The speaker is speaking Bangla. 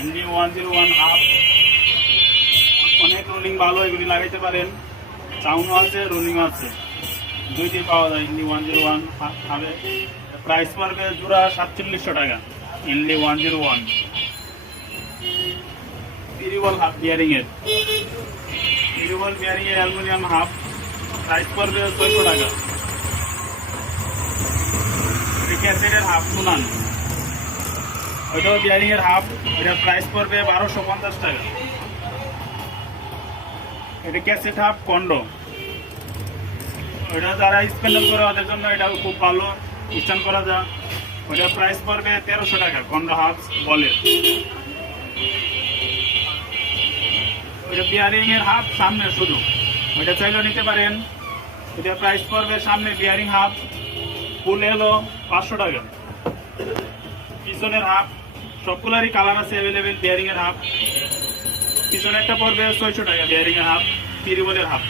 ইন্ডি 101 হাফ, অনেক রোলিং ভালো, এগুলি লাগাইতে পারেন। সাউন্ডও আছে, রোলিং আছে, দুইটি পাওয়া যায় ইন্ডি 101 হাফে। প্রাইস পড়বে জোড়া 4700 টাকা। ইন্ডি 101 পিরিবল হাফ বিয়ারিং এর, পিরিবল বিয়ারিং এর অ্যালুমিনিয়াম হাফ, প্রাইস পড়বে 600 টাকা। ক্যাসেটের হাফ শুনান, ওইটাও বিয়ারিং এর হাফ, এটার প্রাইস পড়বে 1250 টাকা। এটা ক্যাসেট হাফ কন্ডো, ওইটা যারা স্প্যান্ডেল করে ওদের জন্য এটাও খুব ভালো, স্ট্যান্ড করা যায়। ওইটার প্রাইস পড়বে 1300 টাকা কন্ডো হাফ বলের। ওইটা বিয়ারিং এর হাফ সামনে শুধু, ওইটা চাইলেও নিতে পারেন। এটার প্রাইস পড়বে সামনে বিয়ারিং হাফ ফুল এলো 500 টাকা। পিছনের হাফ সবগুলারই কালার আছে অ্যাভেলেবেল। বিয়ারিং এর হাফ পিছনে একটা পড়বে 600 টাকা, বিয়ারিং এর হাফ পিরিবলের হাফ।